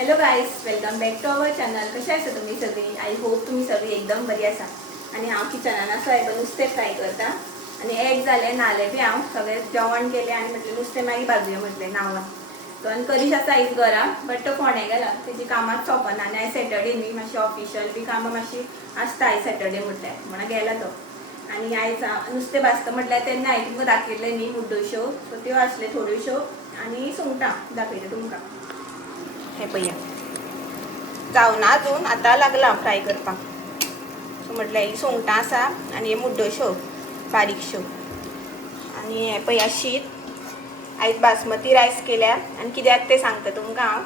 Hello guys, welcome back to our channel. कशा आसा तुम्ही सगळी? आय होप तुम्ही सगळी एकदम बरी आसा. आणि हांव किचनान आसा एबा नुस्तें फ्राय करता आणि एग जालें नाले बी हांव सगळें जेवण केलें आनी म्हटलें नुस्तें मागीर भाजूया म्हटलें नांवान. सो आनी करीश आसा आयज घरा, बट तो फोंड्या गेला, तेजी कामांच सोंपना आनी आयज सॅटर्डे न्ही, मातशी ऑफिशियल बी कामां मातशी आसता आयज सॅटर्डे म्हटल्यार म्हणून गेला तो. आनी आयज नुस्तें भाजता म्हटल्यार तेन्ना हांवें तुमकां दाखयल्लें न्ही मुड्डोश्यो, सो त्यो आसल्यो थोड्योश्यो आनी सुंगटां दाखयल्यो तुमकां. हे पळया जावना अजून, आतां लागला फ्राय करपाक. सो म्हटल्यार ही सुंगटां आसा आनी हे मुड्डोश्यो बारीकश्यो आनी हे पळया शीत. आयज बासमती रायस केल्या आनी कित्याक तें सांगता तुमकां हांव.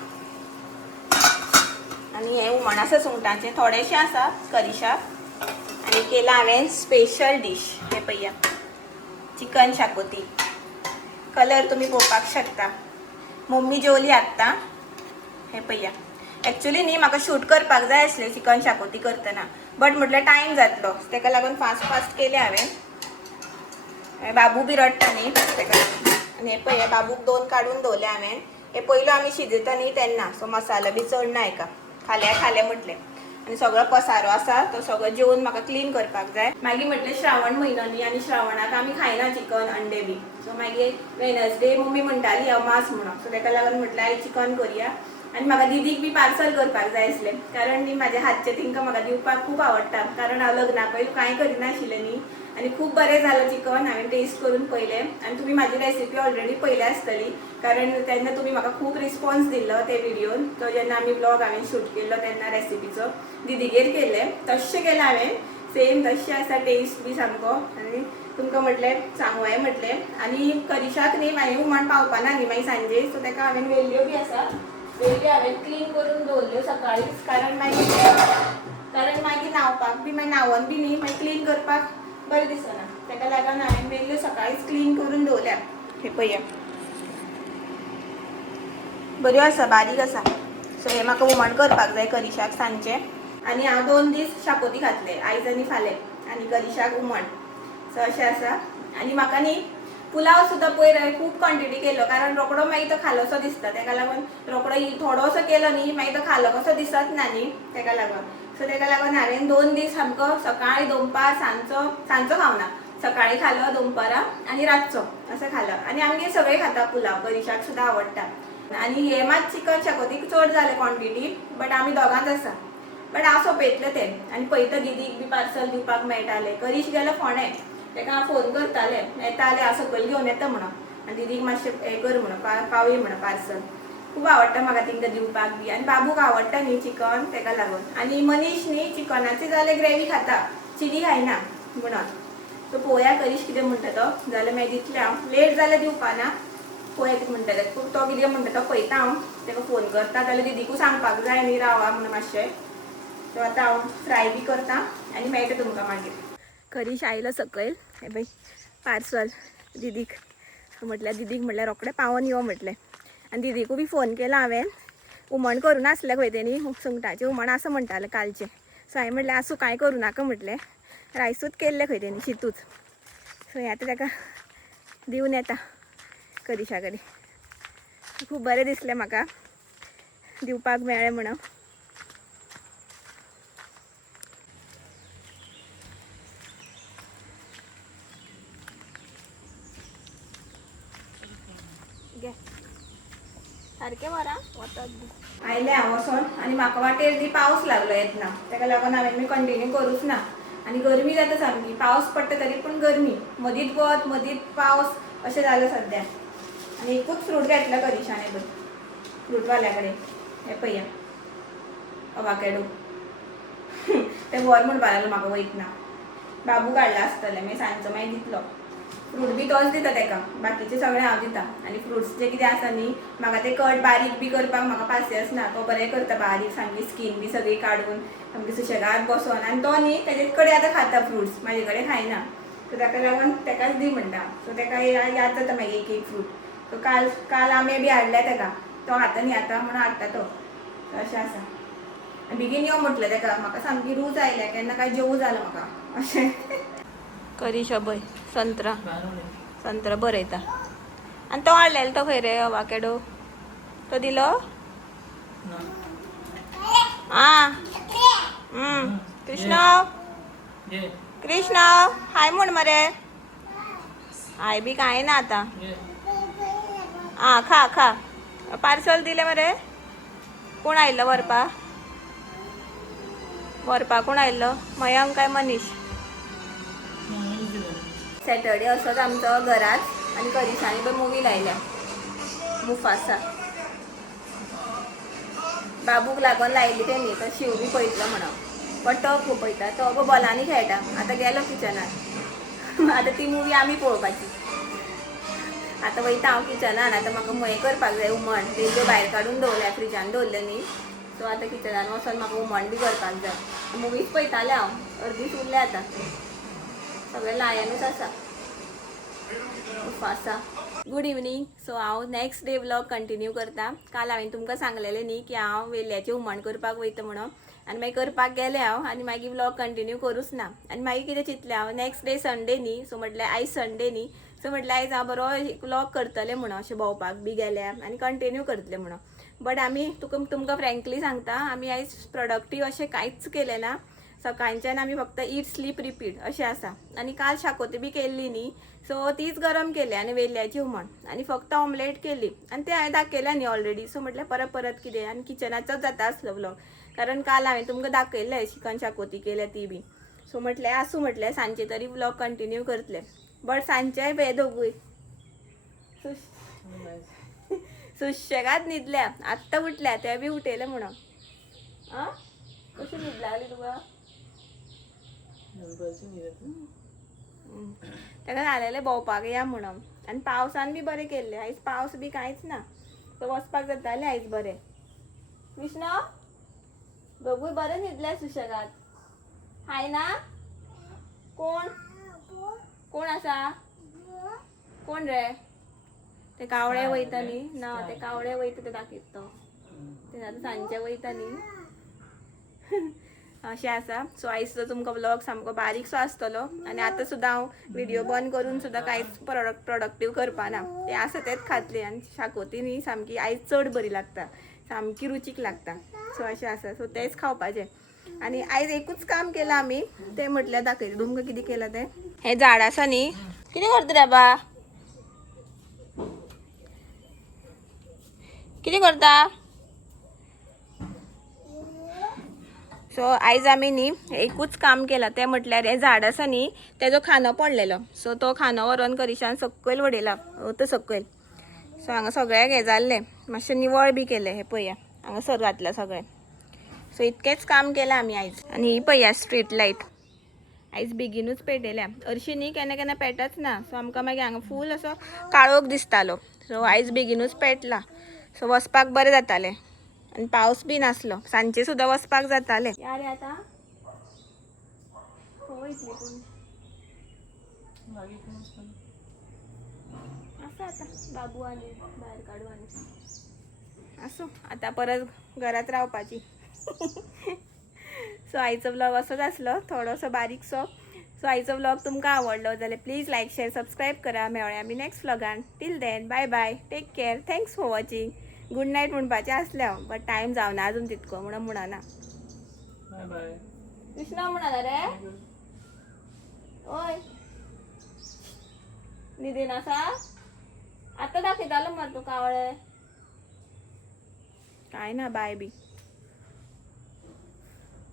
आनी हे हुमण आसा सुंगटांचें थोडेशें आसा करिशाक आनी केलां हांवें स्पेशल डीश. हे पळया चिकन शाकोती. कलर तुमी पळोवपाक शकता. मम्मी जेवली आत्तां. हे पळया एक्चुअली न्ही म्हाका शूट करपाक जाय आसलें चिकन शाकोती करतना, बट म्हटल्यार टायम जातलो, तेका लागून फास्ट केलें हांवें. बाबू बी रडटा न्ही तेका लागून. आनी हे पळया बाबूक 2 काडून दवरले हांवें. हे पयलो आमी शिजयता न्ही तेन्ना, सो मसालो बी चड ना हेका. खालें म्हटलें. आनी सगळो पसारो आसा तो सगळो जेवन म्हाका क्लीन करपाक जाय. मागीर म्हटलें श्रावण म्हयनो न्ही आनी श्रावणाक आमी खायना चिकन अंडे बी. सो मागीर वेनसडे मम्मी म्हणटाली अमास म्हणून, सो तेका लागून म्हटलें आयज चिकन करुया. आनी म्हाका दीदीक बी पार्सल करपाक जाय आसलें, कारण न्ही म्हाज्या हातचें तिंका म्हाका दिवपाक खूब आवडटा. कारण हांव लग्ना पयलीं कांय करिनाशिल्लें न्ही आनी खूब बरें जालें चिकन. हांवें टेस्ट करून पळयलें आनी तुमी म्हाजी रेसिपी ऑलरेडी पळयल्या आसतली, कारण तेन्ना तुमी म्हाका खूब रिस्पॉन्स दिल्लो ते विडियोन. तो जेन्ना आमी ब्लॉग हांवें शूट केल्लो तेन्ना रेसिपीचो दीदीगेर केल्लें, तशें केलें हांवें. सेम तशें आसा टेस्ट बी सामको. आनी तुमकां म्हटलें सांगूय म्हटलें. आनी करिशाक न्ही हांवें हुमण पावपाना न्ही मागीर सांजे, सो तेका हांवें वेल्ल्यो बी आसा, वेल्ल्यो हांवें क्लीन करून दवरल्यो सकाळींच. कारण मागीर न्हांवपाक बी मागीर न्हांवून बी न्ही मागीर क्लीन करपाक बरें दिसना. तेका लागून हांवें वेल्ल्यो सकाळींच क्लीन करून दवरल्या. हे पळया बऱ्यो आसा, बारीक आसा. सो हे म्हाका हुमण करपाक जाय करिशाक सांजचें. आनी हांव 2 दीस शाकोती घातले, आयज आनी फाल्यां, आनी करिशाक हुमण. सो अशें आसा. आनी म्हाका न्ही पुलाव सुद्दां पयर हांवें खूब क्वॉन्टिटी केल्लो, कारण रोकडो मागीर तो खालोसो दिसता. तेका लागून रोकडो थोडोसो केलो न्ही मागीर तो खालो कसो दिसत ना न्ही, तेका लागून. सो तेका लागून हांवें 2 दीस सामको सकाळीं दनपार सांजचो खावना. सकाळीं खालो, दनपारां आनी रातचो असो खालो. आनी आमगेर सगळें खाता पुलाव, करिशाक सुद्दां आवडटा. आनी हे मात चिकन शाकोतीक चड जालें क्वॉन्टिटी, बट आमी दोगांच आसा. बट हांव सोंपयतलें तें आनी पळयता दीदीक बी पार्सल दिवपाक मेळटालें. करीश गेलो फोंड्या, तेका हांव फोन करतालें, येता जाल्यार हांव सकयल घेवन येता म्हणोन. आनी दीदीक मातशें हें कर म्हणोन, पावय म्हणोन पार्सल. खूब आवडटा म्हाका तिंका दिवपाक बी. आनी बाबूक आवडटा न्ही चिकन, तेका लागून. आनी मनीश न्ही चिकनाची जाल्यार ग्रेवी खाता, चिली खायना म्हणोन. सो पळोवया करीश कितें म्हणटा तो. जाल्यार मागीर दितलें हांव. लेट जाल्यार दिवपाना, पळोवया कितें म्हणटा तें. तो कितें म्हणटा तो पळयता हांव. तेका फोन करता, जाल्यार दीदीकूय सांगपाक जाय न्ही रावा म्हणून मातशें. सो आतां हांव फ्राय बी करता आनी मेळटा तुमकां मागीर. करीश आयलो सकयल. हे पळय पार्सल दीदीक. म्हटल्यार दीदीक म्हटल्यार रोखडें पावोन यो म्हटलें. आनी दीदीकूय बी फोन केलो हांवें. हुमण करूं नासलें खंय तेणी, सुंगटाचें हुमण आसा म्हणटालें कालचें. सो हांवें म्हटलें आसूं कांय करूं नाका म्हटलें, रायसूच केल्लें खंय तेणी, शीतूच. सो हें आतां तेका दिवन येता करिशा कडेन. खूब बरें दिसलें म्हाका दिवपाक मेळ्ळें म्हणून. सारकें वरां वतात आयलें हांव वचोन. आनी म्हाका वाटेर ती पावस लागलो येतना, तेका लागून हांवें कंटिन्यू करूंच ना. आनी गरमी जाता सामकी. पावस पडटा तरी पूण गरमी, मदींच वत मदींच पावस अशें जालें सद्या. आनी एकूच फ्रूट घेतलो करिशान पळय फ्रूटवाल्या कडेन. हे पळया अवाकेडो. तें व्हर म्हणपा लागलो म्हाका वयतना. बाबूक हाडला आसतलें, मागीर सांजचो मागीर दितलो. फ्रूट बी तोच दिता तेका, बाकीचें सगळें हांव दिता. आनी फ्रुट्स जे कितें आसा न्ही, म्हाका ते कट बारीक बी करपाक म्हाका पासियेंस ना. तो बरें करता बारीक, सामकी स्कीन बी सगळी काडून सामकी सुशेगाद बसोन. आनी तो न्ही तेजे कडेन आतां खाता फ्रुट्स, म्हाजे कडेन खायना. सो ताका लागून तेकाच दी म्हणटा. सो तेका याद जाता मागीर एक फ्रूट. सो काल आंबे बी हाडले तेका, तो खाता न्ही आतां म्हणून हाडटा तो. अशें आसा. बेगीन यो म्हटलें तेका, म्हाका सामकी रूच आयल्या, केन्ना काय जेवू जालें म्हाका अशें. करीश पळय संत्रा बरयता. आनी तो हाडलेलो तो खंय रे अवाकेडो, तो दिलो हा कृष्ण कृष्ण हाय म्हण मरे हाय बी काय ना आता हा खा खा पार्सल दिले मरे कोण आयलं वरपा वरपा कोण आयलं मयांक काय मनीष सॅटर्डे असंच आमचं घरात आणि करिशाने पण मूवी लायल्या मुफासा बाबूक लागून लायली त्यांनी तर शिव बी पळयतलो म्हणा पण तो खूप पळयता तो बॉलांनी खेळटा आता गेलो किचनात आता ती मूवी आमी पळोवपाची आता वयता हांव किचनान आता म्हाका हें करपाक जाय हुमण तेल्यो भायर काडून दवरल्या फ्रिजान दवरले न्ही सो आता किचनान वचोन म्हाका हुमण बी करपाक जाय मुवीच पळयतालें हांव अर्दीच उरलें आतां सगळें लायनूच आसा उफासा गुड इवनिंग सो हांव नेक्स्ट डे व्लॉग कंटिन्यू करता काल हांवें तुमकां सांगलेलें न्ही की हांव वेल्ल्याचें हुमण करपाक वयता म्हणून आनी मागीर करपाक गेलें हांव आनी मागीर व्लॉग कंटिन्यू करूच ना आनी मागीर कितें चिंतलें हांव नेक्स्ट डे संडे न्ही सो म्हटल्यार आयज संडे न्ही सो म्हटल्यार आयज हांव बरो व्लॉग करतलें म्हणून अशें भोंवपाक बी गेल्यार आनी कंटिन्यू करतलें म्हणून बट आमी तुमकां फ्रँकली सांगता आमी आयज प्रोडक्टीव अशें कांयच केलें ना सकाळच्यान आमी फक्त ईट स्लीप रिपीट अशें आसा आनी काल शाकोती बी केल्ली न्ही सो तीच गरम केली आनी वेल्ल्याची हुमण आनी फक्त ऑमलेट केली आनी ते हांवें दाखयल्या न्ही ऑलरेडी सो म्हटल्यार परत परत कितें आनी किचनाचोच जाता आसलो व्लॉग कारण काल हांवें तुमकां दाखयलें चिकन शाकोती केल्या ती बी सो म्हटल्यार आसूं म्हटल्यार सांजचे तरी व्लॉग कंटिन्यू करतलें बट सांजचे हे दोगूय सुशेगाद न्हिदल्या आत्तां उठल्या ते बी उठयले म्हणून आं कशी न्हीद लागली तुका ताका सांगलेलें भोंवपाक या म्हणून आनी पावसान बी बरें केल्लें आयज पावस बी कांयच ना सो वचपाक जातालें आयज बरें कृष्ण दोगूय बरें न्हिदल्या सुशेगाद हाय ना कोण कोण आसा कोण रे ते कावळे वयता न्ही ना ते कावळे वयता ते दाखयता तो ते आतां सांजचे वयता न्ही अशें आसा सो आयज तुमकां व्लॉग सामको बारीकसो आसतलो आनी आतां सुद्दां हांव व्हिडियो बंद करून सुद्दां कांयच प्रोडक्टीव करपाना ते आसा तेच खातली आनी शाकोती न्ही सामकी आयज चड बरी लागता सामकी रुचीक लागता सो अशें आसा सो तेच खावपाचें आनी आयज एकूच काम केलां आमी तें म्हटल्यार दाखयता तुमकां कितें केलां तें हें झाड आसा न्ही कितें करता रे बा कितें करता सो आयज आमी न्ही एकूच काम केलां तें म्हटल्यार हें झाड आसा न्ही तेजो खानो पडलेलो सो तो खानो व्हरोन करिशान सकयल उडयला तो सकयल सो हांगा सगळ्याक हें जाल्लें मातशें निवळ बी केलें हें पळया हांगासर घातलां सगळें सो इतकेंच काम केलां आमी आयज आनी ही पळया स्ट्रीट लायट आयज बेगीनूच पेटयल्या हरशीं न्ही केन्ना केन्ना पेटच ना सो आमकां मागीर हांगा फूल असो काळोख दिसतालो सो आयज बेगीनूच पेटला सो वचपाक बरें जातालें आनी पावस बी नासलो सांजचे सुद्दां वचपाक जातालें या रे आतां वयतली पूण आसा आतां बाबू आनी भायर काडू आनी आसूं आतां परत घरात रावपाची सो आयचो व्लॉग असोच आसलो थोडोसो बारीकसो सो आयचो व्लॉग तुमकां आवडलो जाल्यार प्लीज लायक शेअर सबस्क्रायब करा मेळ्या आमी नेक्स्ट व्लॉगान till then bye bye take care thanks for watching good night म्हणपाचें आसलें हांव बट टायम जावना अजून तितको म्हणना कृष्णा म्हणना रे ओय न्हिदेन आसा आतां दाखयतालो मरे तूं कावळे काय ना बाय बी